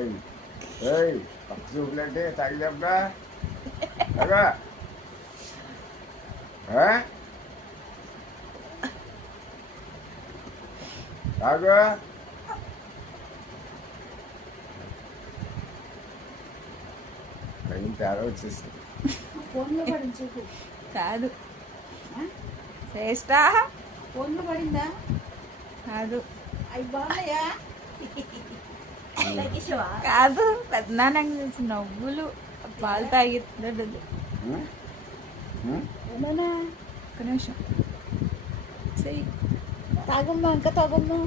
ఏయ్ ఏయ్ పక్క చూపులంటే తాగిదబ్బా అగా తాగు టైం తేడా వచ్చేసింది. ఫోన్లో పడింది చూపు. కాదు శ్రేష్ట ఫోన్లో పడిందా? కాదు అవి బాగున్నాయా? కాదు పెద్దనాన్నకి తెలిసి నవ్వులు పాలు తాగిస్తున్నాడు. ఏమన్నా ఒక్క నిమిషం చెయ్యి తాగమ్మా, ఇంకా తాగమ్మా.